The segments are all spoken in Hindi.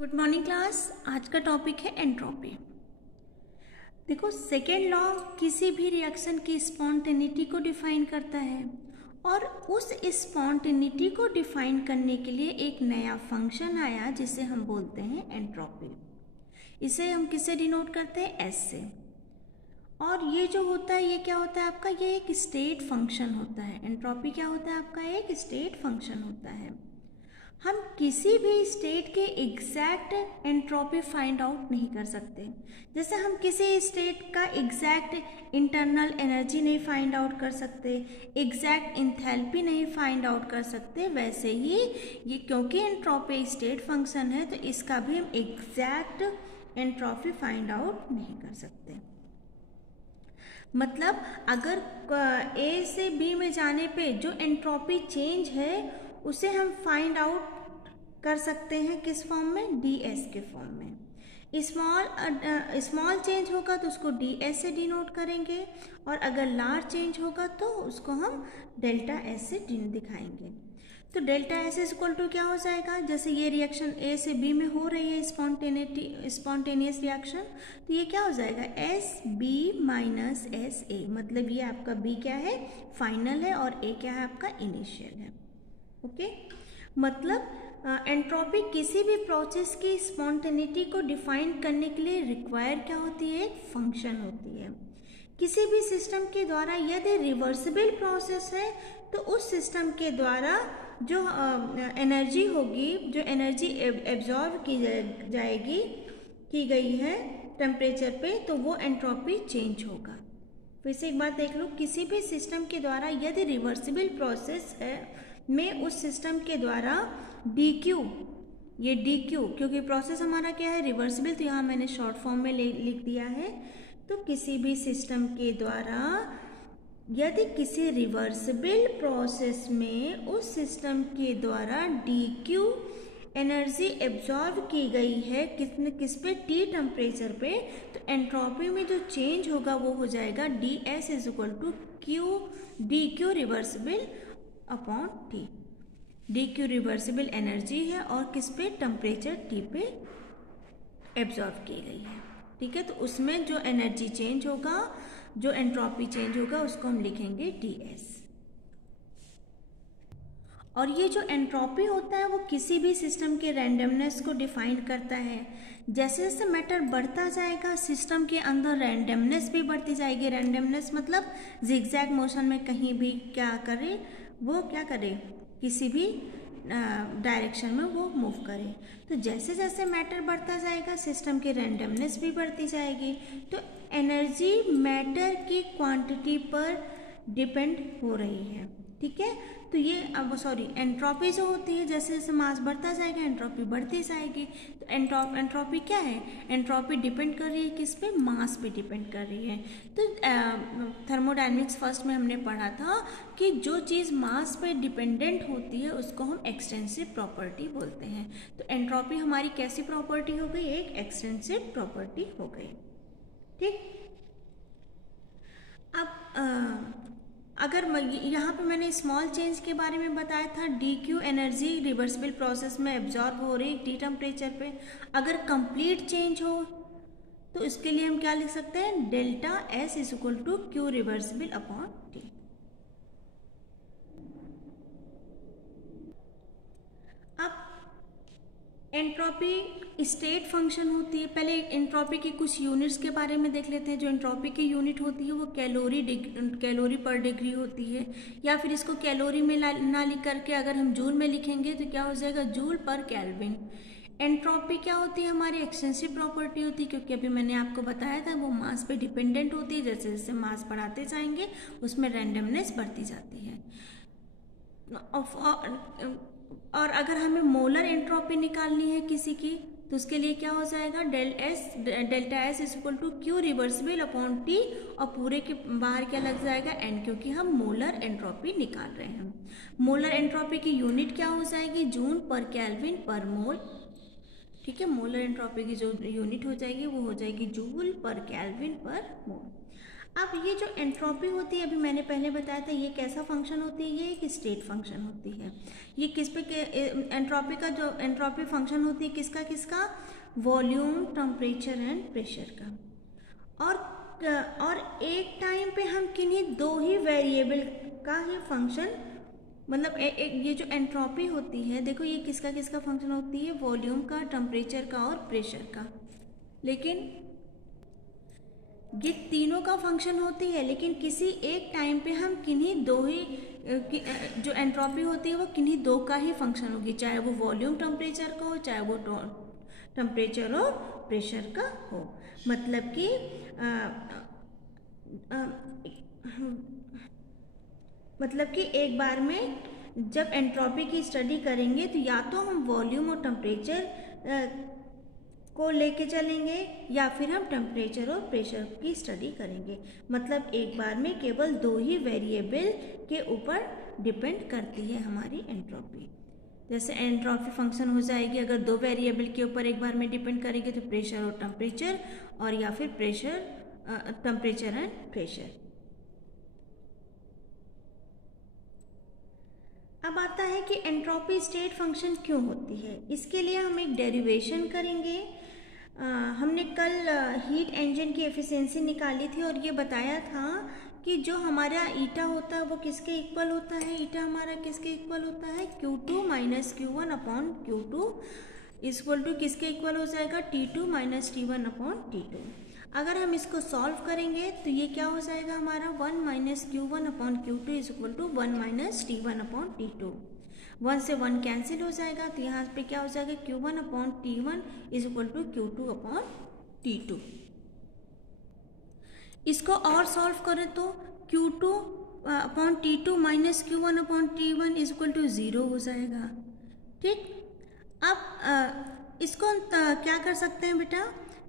Good morning class. आज का टॉपिक है एंट्रोपी। देखो, सेकेंड लॉ किसी भी रिएक्शन की स्पॉन्टेनिटी को डिफाइन करता है और उस स्पॉन्टेनिटी को डिफाइन करने के लिए एक नया फंक्शन आया जिसे हम बोलते हैं एंट्रोपी। इसे हम किससे डिनोट करते हैं? एस से। और ये जो होता है, ये क्या होता है आपका? ये एक स्टेट फंक्शन होता है। एंट्रोपी क्या होता है आपका? एक स्टेट फंक्शन होता है। हम किसी भी स्टेट के एग्जैक्ट एंट्रोपी फाइंड आउट नहीं कर सकते। जैसे हम किसी स्टेट का एग्जैक्ट इंटरनल एनर्जी नहीं फाइंड आउट कर सकते, एग्जैक्ट इंथैल्पी नहीं फाइंड आउट कर सकते, वैसे ही ये क्योंकि एंट्रोपी स्टेट फंक्शन है तो इसका भी हम एग्जैक्ट एंट्रोपी फाइंड आउट नहीं कर सकते। मतलब अगर ए से बी में जाने पे जो एंट्रोपी चेंज है उसे हम फाइंड आउट कर सकते हैं किस फॉर्म में? ds के फॉर्म में। स्मॉल चेंज होगा तो उसको ds से डिनोट करेंगे और अगर लार्ज चेंज होगा तो उसको हम डेल्टा s से दिखाएंगे। तो delta s is equal to क्या हो जाएगा? जैसे ये रिएक्शन a से b में हो रही है स्पॉन्टेनियस रिएक्शन, तो ये क्या हो जाएगा? SB minus SA। मतलब ये आपका b क्या है? फाइनल है और a क्या है? आपका इनिशियल है। ओके मतलब एंट्रोपी किसी भी प्रोसेस की स्पॉन्टेनिटी को डिफाइन करने के लिए रिक्वायर क्या होती है? एक फंक्शन होती है। किसी भी सिस्टम के द्वारा यदि रिवर्सिबल प्रोसेस है तो उस सिस्टम के द्वारा जो एनर्जी होगी, जो एनर्जी एब्जॉर्ब की जाएगी की गई है टेम्परेचर पे, तो वो एंट्रोपी चेंज होगा। फिर से एक बात देख लो, किसी भी सिस्टम के द्वारा यदि रिवर्सिबल प्रोसेस है में उस सिस्टम के द्वारा dq, ये dq क्योंकि प्रोसेस हमारा क्या है? रिवर्सिबल, तो यहाँ मैंने शॉर्ट फॉर्म में लिख दिया है। तो किसी भी सिस्टम के द्वारा यदि किसी रिवर्सिबल प्रोसेस में उस सिस्टम के द्वारा dq एनर्जी एब्जॉर्ब की गई है किस पे? T टेम्परेचर पे, तो एंट्रोपी में जो चेंज होगा वो हो जाएगा ds is equal to dq reversible upon T। dq reversible energy है और किस पे? टेम्परेचर T पे एब्जॉर्ब की गई है। ठीक है, तो उसमें जो एनर्जी चेंज होगा, जो एंट्रोपी चेंज होगा, उसको हम लिखेंगे ds। और ये जो एंट्रोपी होता है वो किसी भी सिस्टम के रैंडमनेस को डिफाइन करता है। जैसे जैसे मैटर बढ़ता जाएगा सिस्टम के अंदर रैंडमनेस भी बढ़ती जाएगी। रैंडमनेस मतलब जिगजैग मोशन में कहीं भी क्या करे, वो क्या करे? किसी भी डायरेक्शन में वो मूव करे। तो जैसे जैसे मैटर बढ़ता जाएगा सिस्टम की रैंडमनेस भी बढ़ती जाएगी। तो एनर्जी मैटर की क्वांटिटी पर डिपेंड हो रही है। ठीक है, तो ये एंट्रोपी जो होती है, जैसे जैसे मास बढ़ता जाएगा एंट्रोपी बढ़ती जाएगी। तो एंट्रोपी क्या है? एंट्रोपी डिपेंड कर रही है किस पे? मास पे डिपेंड कर रही है। तो थर्मोडायनेमिक्स फर्स्ट में हमने पढ़ा था कि जो चीज़ मास पे डिपेंडेंट होती है उसको हम एक्सटेंसिव प्रॉपर्टी बोलते हैं। तो एंट्रोपी हमारी कैसी प्रॉपर्टी हो गई? एक एक्सटेंसिव प्रॉपर्टी हो गई। ठीक, अब अगर यहाँ पे मैंने स्मॉल चेंज के बारे में बताया था, dq एनर्जी रिवर्सिबल प्रोसेस में एब्जॉर्ब हो रही T टेम्परेचर पे। अगर कंप्लीट चेंज हो तो इसके लिए हम क्या लिख सकते हैं? Delta S is equal to q reversible upon T। अब एंट्रोपी स्टेट फंक्शन होती है। पहले एंट्रोपी की कुछ यूनिट्स के बारे में देख लेते हैं। जो एंट्रोपी की यूनिट होती है वो कैलोरी पर डिग्री होती है, या फिर इसको कैलोरी में ना लिख करके अगर हम जूल में लिखेंगे तो क्या हो जाएगा? जूल पर केल्विन। एंट्रोपी क्या होती है? हमारी एक्सटेंसिव प्रॉपर्टी होती है, क्योंकि अभी मैंने आपको बताया था वो मास पे डिपेंडेंट होती है। जैसे जैसे मास बढ़ाते जाएंगे उसमें रैंडमनेस बढ़ती जाती है। और अगर हमें मोलर एंट्रोपी निकालनी है किसी की तो उसके लिए क्या हो जाएगा? Delta S is equal to q reversible upon T, और पूरे के बाहर क्या लग जाएगा? n, क्योंकि हम मोलर एंट्रोपी निकाल रहे हैं। मोलर एंट्रोपी की यूनिट क्या हो जाएगी? जूल पर केल्विन पर मोल। ठीक है, मोलर एंट्रोपी की जो यूनिट हो जाएगी वो हो जाएगी जूल पर केल्विन पर मोल। अब ये जो एंट्रोपी होती है, अभी मैंने पहले बताया था, ये कैसा फंक्शन होती है, ये एक स्टेट फंक्शन होती है। ये किस पे, एंट्रोपी का जो एंट्रोपी फंक्शन होती है किसका किसका, वॉल्यूम, टेम्परेचर एंड प्रेशर का। और एक टाइम पे हम किन्हीं दो ही वेरिएबल का ही फंक्शन, मतलब ये जो एंट्रोपी होती है, देखो ये किसका किसका फंक्शन होती है, वॉल्यूम का, टेम्परेचर का और प्रेशर का। लेकिन ये तीनों का फंक्शन होती है, लेकिन किसी एक टाइम पे हम किन्हीं दो ही, जो एंट्रोपी होती है वो किन्हीं दो का ही फंक्शन होगी, चाहे वो वॉल्यूम टेम्परेचर का हो, चाहे वो टेम्परेचर और प्रेशर का हो। मतलब कि एक बार में जब एंट्रोपी की स्टडी करेंगे तो या तो हम वॉल्यूम और टेम्परेचर को लेके चलेंगे या फिर हम टेम्परेचर और प्रेशर की स्टडी करेंगे। मतलब एक बार में केवल दो ही वेरिएबल के ऊपर डिपेंड करती है हमारी एंट्रोपी। जैसे एंट्रोपी फंक्शन हो जाएगी, अगर दो वेरिएबल के ऊपर एक बार में डिपेंड करेंगे तो प्रेशर और टेम्परेचर, और या फिर टेम्परेचर एंड प्रेशर। अब आता है कि एंट्रोपी स्टेट फंक्शन क्यों होती है। इसके लिए हम एक डेरिवेशन करेंगे। हमने कल हीट इंजन की एफिशिएंसी निकाली थी और ये बताया था कि जो हमारा ईटा होता है वो किसके इक्वल होता है, ईटा हमारा किसके इक्वल होता है, Q2 minus Q1 upon Q2 equal to किसके इक्वल हो जाएगा, T2 minus T1 upon T2। अगर हम इसको सॉल्व करेंगे तो ये क्या हो जाएगा हमारा, 1 minus Q1 upon Q2 is equal to 1 minus T1 upon T2। 1 से 1 कैंसिल हो जाएगा, तो यहाँ पे क्या हो जाएगा, Q1 upon T1 is equal to Q2 upon T2। इसको और सॉल्व करें तो Q2 upon T2 minus Q1 upon T1 is equal to 0 हो जाएगा। ठीक, अब इसको क्या कर सकते हैं बेटा,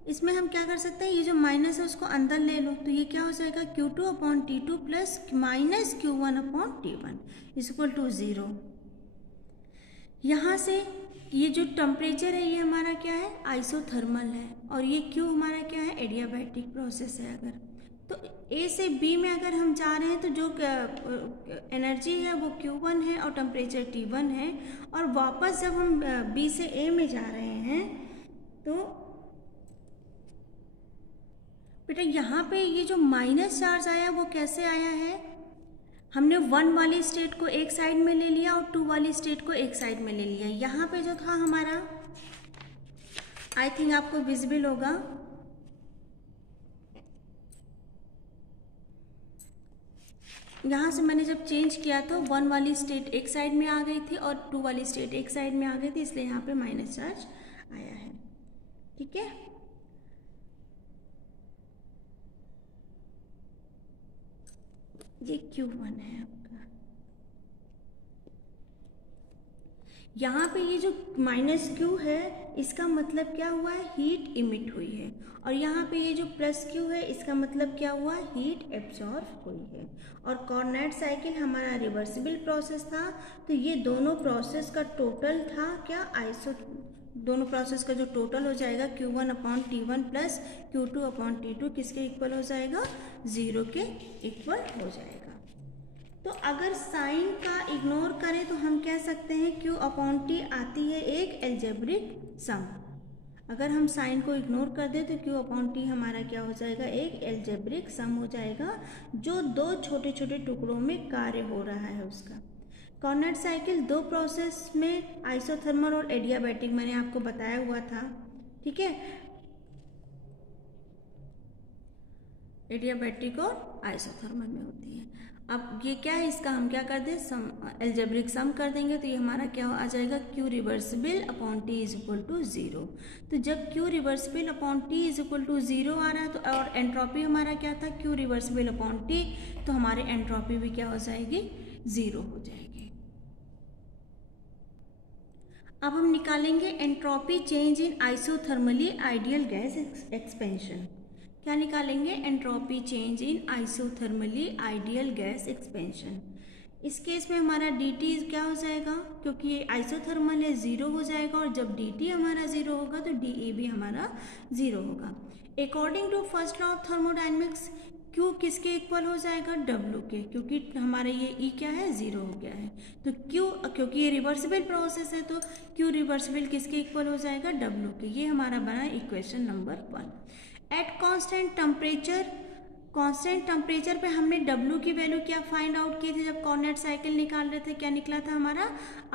इसमें हम क्या कर सकते हैं, ये जो माइनस है उसको अंदर ले लो, तो ये क्या हो जाएगा, Q2 upon T2 plus minus Q1 upon T1 is equal to 0। यहाँ से ये जो टेम्परेचर है ये हमारा क्या है, आइसोथर्मल है, और ये Q हमारा क्या है, एडियाबैटिक प्रोसेस है। अगर तो A से B में अगर हम जा रहे हैं तो जो एनर्जी है वो Q1 है और टेम्परेचर T1 है, और वापस जब हम B से A में जा रहे हैं तो बेटा यहाँ पे ये जो माइनस चार्ज आया वो कैसे आया है, हमने 1 वाली स्टेट को एक साइड में ले लिया और 2 वाली स्टेट को एक साइड में ले लिया। यहाँ पे जो था हमारा, आई थिंक आपको विजिबल होगा, यहाँ से मैंने जब चेंज किया तो 1 वाली स्टेट एक साइड में आ गई थी और 2 वाली स्टेट एक साइड में आ गई थी, इसलिए यहाँ पे माइनस चार्ज आया है। ठीक है, ये Q1 है आपका। यहाँ पे ये जो माइनस Q है इसका मतलब क्या हुआ है, हीट इमिट हुई है, और यहाँ पे ये जो प्लस Q है इसका मतलब क्या हुआ, हीट एब्जॉर्ब हुई है। और कॉर्नेट साइकिल हमारा रिवर्सिबल प्रोसेस था, तो ये दोनों प्रोसेस का टोटल था क्या, दोनों प्रोसेस का जो टोटल हो जाएगा Q1 upon T1 plus Q2 upon T2 किसके इक्वल हो जाएगा, 0 के इक्वल हो जाएगा। तो अगर साइन का इग्नोर करें तो हम कह सकते हैं Q अपॉन T आती है एक एल्जेब्रिक सम। अगर हम साइन को इग्नोर कर दें तो Q अपॉन T हमारा क्या हो जाएगा, एक एल्जेब्रिक सम हो जाएगा, जो दो छोटे छोटे टुकड़ों में कार्य हो रहा है उसका। कॉर्नेट साइकिल दो प्रोसेस में, आइसोथर्मल और एडियाबैटिक, मैंने आपको बताया हुआ था। ठीक है, एडियाबैटिक और आइसोथर्मल में होती है। अब ये क्या है, इसका हम क्या कर दें, सम, एल्जेब्रिक सम कर देंगे, तो ये हमारा क्या आ जाएगा, Q reversible upon T is equal to 0। तो जब Q reversible upon T is equal to 0 आ रहा है तो, और एंट्रोपी हमारा क्या था, Q रिवर्सिबल अपॉन T, तो हमारे एंट्रोपी भी क्या हो जाएगी, 0 हो जाएगी। अब हम निकालेंगे entropy change in isothermally ideal gas expansion. क्या निकालेंगे, entropy change in isothermally ideal gas expansion. इस केस में हमारा dt क्या हो जाएगा, क्योंकि ये आइसोथर्मल है, 0 हो जाएगा, और जब dt हमारा 0 होगा तो dE भी हमारा 0 होगा। According to first law of thermodynamics, Q किसके इक्वल हो जाएगा, W के, क्योंकि हमारा ये E क्या है, 0 हो गया है। तो Q, क्योंकि ये रिवर्सिबल प्रोसेस है तो Q रिवर्सिबल किसके इक्वल हो जाएगा, W के। ये हमारा बना equation number 1। At constant temperature पे हमने W की वैल्यू क्या फाइंड आउट की थी जब कॉर्डिनेट साइकिल निकाल रहे थे, क्या निकला था हमारा,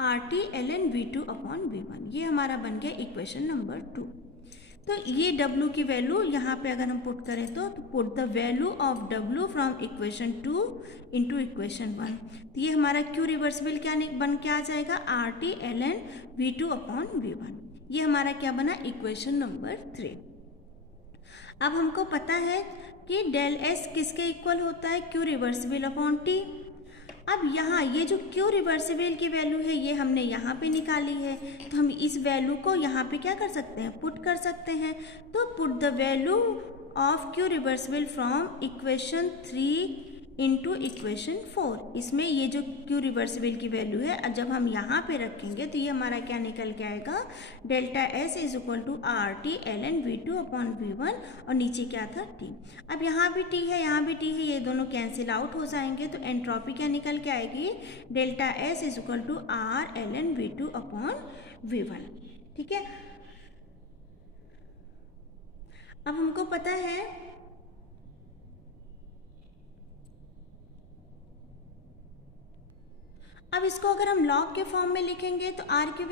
RT ln V2/V1। ये हमारा बन गया इक्वेशन नंबर 2। तो ये W की वैल्यू यहाँ पे अगर हम पुट करें तो put the value of W from equation 2 into equation 1। तो ये हमारा Q रिवर्सिबल क्या बन के आ जाएगा, RT ln V2/V1। ये हमारा क्या बना, इक्वेशन नंबर 3। अब हमको पता है कि डेल S किसके इक्वल होता है, Q रिवर्सिबल अपॉन T। अब यहाँ ये जो Q रिवर्सिबल की वैल्यू है ये हमने यहाँ पे निकाली है, तो हम इस वैल्यू को यहाँ पे क्या कर सकते हैं, पुट कर सकते हैं। तो put the value of Q reversible from equation 3 into equation 4। इसमें ये जो Q रिवर्सिबल की वैल्यू है जब हम यहाँ पे रखेंगे तो ये हमारा क्या निकल के आएगा, delta S is equal to RT ln V2/V1 और नीचे क्या था, T। अब यहाँ भी T है, यहाँ भी T है, ये दोनों कैंसिल आउट हो जाएंगे तो एंट्रोपी क्या निकल के आएगी, delta S is equal to R ln V2/V1। ठीक है। अब हमको पता है अब इसको अगर हम लॉग के फॉर्म में लिखेंगे तो R के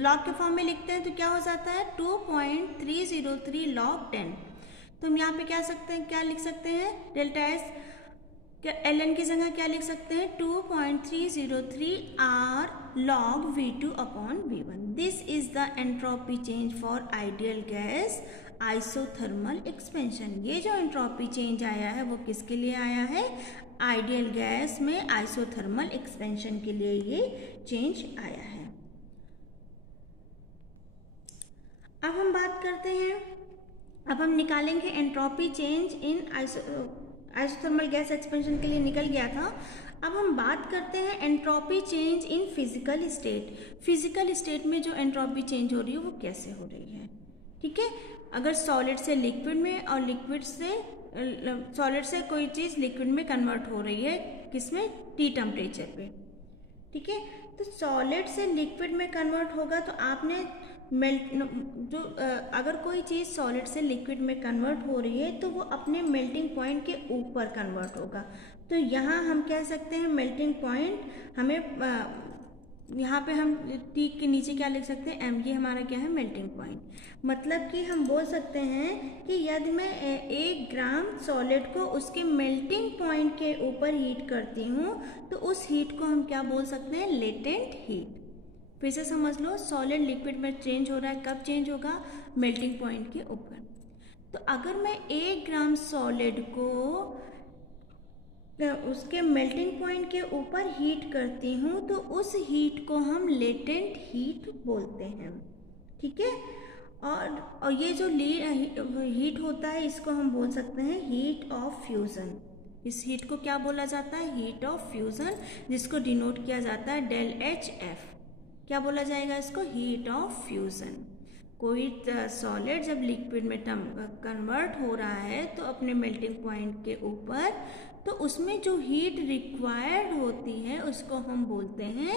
लॉग के फॉर्म में लिखते हैं तो क्या हो जाता है, 2.303 log 10। तो हम यहाँ पे क्या लिख सकते हैं, डेल्टा S ln की जगह क्या लिख सकते हैं, 2.303 R log V2/V1। This is the entropy change for ideal gas isothermal expansion. ये जो एंट्रोपी चेंज आया है वो किसके लिए आया है, आइडियल गैस में आइसोथर्मल एक्सपेंशन के लिए ये चेंज आया है। अब हम बात करते हैं, अब हम निकालेंगे entropy change in isothermal gas expansion के लिए निकल गया था। अब हम बात करते हैं entropy change in physical state. Physical state में जो एंट्रोपी चेंज हो रही है वो कैसे हो रही है। ठीक है, अगर सॉलिड से लिक्विड में और लिक्विड से सॉलिड से कोई चीज़ लिक्विड में कन्वर्ट हो रही है, किसमें, T टेम्परेचर पे। ठीक है, तो सॉलिड से लिक्विड में कन्वर्ट होगा तो आपने अगर कोई चीज़ सॉलिड से लिक्विड में कन्वर्ट हो रही है तो वो अपने मेल्टिंग पॉइंट के ऊपर कन्वर्ट होगा। तो यहाँ हम कह सकते हैं मेल्टिंग पॉइंट हमें यहाँ पे हम T के नीचे क्या लिख सकते हैं, M। ये हमारा क्या है, मेल्टिंग पॉइंट। मतलब कि हम बोल सकते हैं कि यदि मैं 1 ग्राम सॉलिड को उसके मेल्टिंग पॉइंट के ऊपर हीट करती हूँ तो उस हीट को हम क्या बोल सकते हैं, लेटेंट हीट। फिर से समझ लो, सॉलिड लिक्विड में चेंज हो रहा है, कब चेंज होगा, मेल्टिंग पॉइंट के ऊपर। तो अगर मैं 1 ग्राम सॉलिड को उसके मेल्टिंग पॉइंट के ऊपर हीट करती हूँ तो उस हीट को हम लेटेंट हीट बोलते हैं। ठीक है, और ये जो हीट होता है इसको हम बोल सकते हैं हीट ऑफ फ्यूज़न। इस हीट को क्या बोला जाता है, हीट ऑफ फ्यूज़न, जिसको डिनोट किया जाता है डेल HF। क्या बोला जाएगा इसको, हीट ऑफ फ्यूज़न। कोई सॉलिड जब लिक्विड में कन्वर्ट हो रहा है तो अपने मेल्टिंग पॉइंट के ऊपर, तो उसमें जो हीट रिक्वायर्ड होती है उसको हम बोलते हैं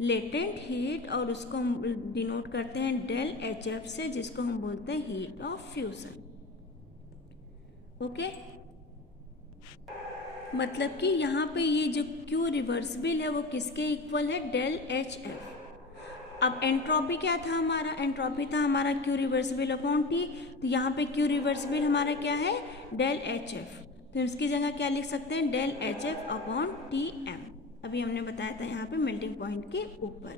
लेटेंट हीट, और उसको हम डिनोट करते हैं डेल HF से, जिसको हम बोलते हैं हीट ऑफ फ्यूज़न। ओके, मतलब कि यहाँ पे ये जो Q रिवर्सिबल है वो किसके इक्वल है, डेल HF। अब एंट्रोपी क्या था हमारा, एंट्रोपी था हमारा Q रिवर्सिबल अपॉन T। तो यहाँ पे Q रिवर्सिबल हमारा क्या है, डेल HF। तो इसकी जगह क्या लिख सकते हैं, डेल HF अपॉन TM। अभी हमने बताया था यहाँ पे मेल्टिंग पॉइंट के ऊपर।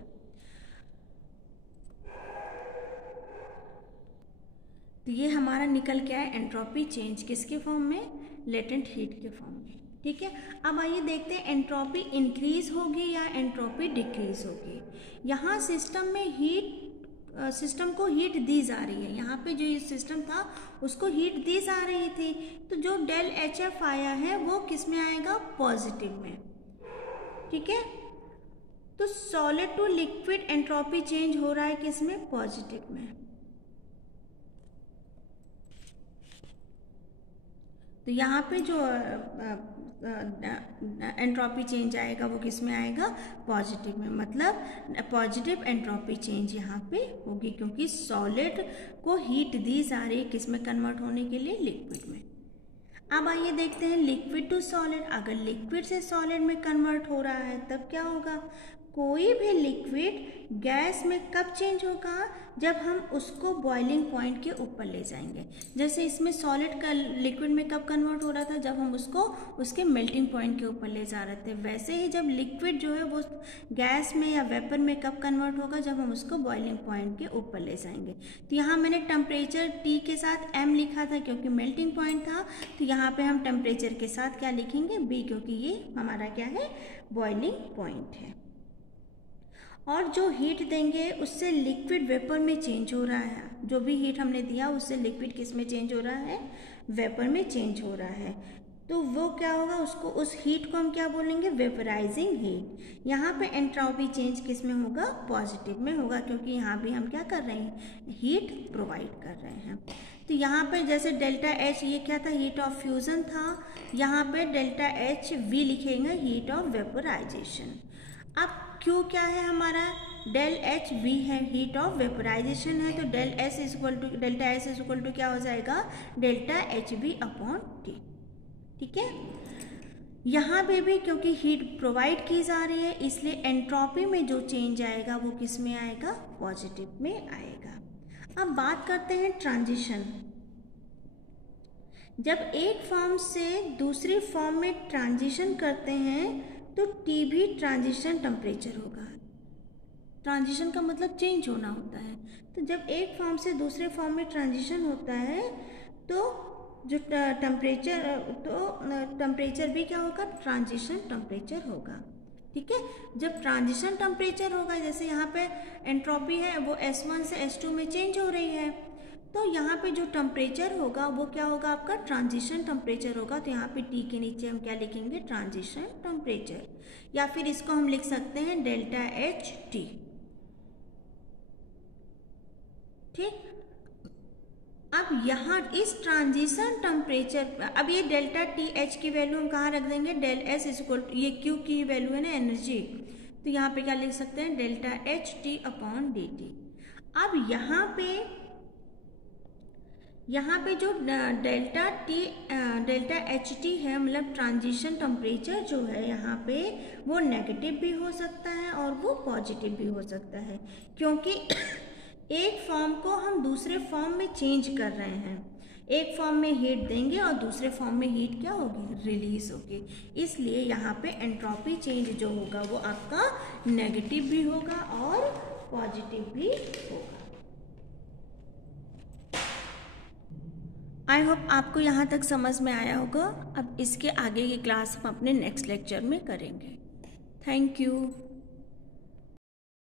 तो ये हमारा निकल के आया एंट्रोपी चेंज, किसके फॉर्म में, लेटेंट हीट के फॉर्म में। ठीक है, अब आइए देखते हैं एंट्रोपी इंक्रीज होगी या एंट्रोपी डिक्रीज होगी। यहाँ सिस्टम को हीट दी जा रही है, यहाँ पे जो ये सिस्टम था उसको हीट दी जा रही थी, तो जो डेल HF आया है वो किस में आएगा, पॉजिटिव में। ठीक है, तो solid to liquid entropy change हो रहा है किस में, पॉजिटिव में। तो यहाँ पे जो एंट्रोपी चेंज आएगा वो किस में आएगा, पॉजिटिव में, मतलब पॉजिटिव एंट्रोपी चेंज यहाँ पे होगी, क्योंकि सॉलिड को हीट दी जा रही है किस में कन्वर्ट होने के लिए, लिक्विड में। अब आइए देखते हैं लिक्विड टू सॉलिड। अगर लिक्विड से सॉलिड में कन्वर्ट हो रहा है तब क्या होगा, कोई भी लिक्विड गैस में कब चेंज होगा, जब हम उसको बॉइलिंग पॉइंट के ऊपर ले जाएंगे। जैसे इसमें सॉलिड का लिक्विड में कब कन्वर्ट हो रहा था, जब हम उसको उसके मेल्टिंग पॉइंट के ऊपर ले जा रहे थे। वैसे ही जब लिक्विड जो है वो गैस में या वेपर में कब कन्वर्ट होगा, जब हम उसको बॉइलिंग पॉइंट के ऊपर ले जाएंगे। तो यहाँ मैंने टेम्परेचर T के साथ M लिखा था क्योंकि मेल्टिंग पॉइंट था, तो यहाँ पे हम टेम्परेचर के साथ क्या लिखेंगे, B, क्योंकि ये हमारा क्या है, बॉइलिंग पॉइंट है। और जो हीट देंगे उससे लिक्विड वेपर में चेंज हो रहा है, जो भी हीट हमने दिया उससे लिक्विड किस में चेंज हो रहा है, वेपर में चेंज हो रहा है। तो वो क्या होगा, उसको, उस हीट को हम क्या बोलेंगे, वेपराइजिंग हीट। यहाँ पे एंट्रोपी चेंज किस में होगा, पॉजिटिव में होगा, क्योंकि यहाँ भी हम क्या कर रहे हैं, हीट प्रोवाइड कर रहे हैं। तो यहाँ पे जैसे डेल्टा H ये क्या था, हीट ऑफ फ्यूजन था, यहाँ पे डेल्टा H V लिखेंगे, हीट ऑफ वेपराइजेशन। अब Q क्या है हमारा, डेल एच वी है, हीट ऑफ वेपराइजेशन है, तो del S equal to delta S equal to क्या हो जाएगा, delta H V upon T. ठीक है, यहाँ पे भी क्योंकि हीट प्रोवाइड की जा रही है इसलिए एंट्रोपी में जो चेंज आएगा वो किस में आएगा, पॉजिटिव में आएगा। अब बात करते हैं ट्रांजिशन। जब एक फॉर्म से दूसरी फॉर्म में ट्रांजिशन करते हैं तो T भी ट्रांजिशन टेम्परेचर होगा। ट्रांजिशन का मतलब चेंज होना होता है। तो जब एक फॉर्म से दूसरे फॉर्म में ट्रांजिशन होता है तो जो टेम्परेचर भी क्या होगा, ट्रांजिशन टेम्परेचर होगा। ठीक है, जब ट्रांजिशन टेम्परेचर होगा, जैसे यहाँ पे एंट्रोपी है वो S1 से S2 में चेंज हो रही है, तो यहाँ पे जो टेम्परेचर होगा वो क्या होगा, आपका ट्रांजिशन टेम्परेचर होगा। तो यहाँ पे T के नीचे हम क्या लिखेंगे, ट्रांजिशन टेम्परेचर, या फिर इसको हम लिख सकते हैं डेल्टा एच टी। ठीक, अब यहाँ इस ट्रांजिशन टेम्परेचर, अब ये डेल्टा टी एच की वैल्यू हम कहाँ रख देंगे, डेल एस इक्वल टू, ये क्यू की वैल्यू है ना, एनर्जी, तो यहाँ पे क्या लिख सकते हैं, delta H T upon D T. अब यहाँ पे जो डेल्टा एच टी है, मतलब ट्रांजिशन टेम्परेचर जो है यहाँ पे, वो नेगेटिव भी हो सकता है और वो पॉजिटिव भी हो सकता है, क्योंकि एक फॉर्म को हम दूसरे फॉर्म में चेंज कर रहे हैं। एक फॉर्म में हीट देंगे और दूसरे फॉर्म में हीट क्या होगी, रिलीज होगी। इसलिए यहाँ पे एंट्रोपी चेंज जो होगा वो आपका नेगेटिव भी होगा और पॉजिटिव भी होगा। आई होप आपको यहाँ तक समझ में आया होगा। अब इसके आगे की क्लास हम अपने नेक्स्ट लेक्चर में करेंगे। Thank you.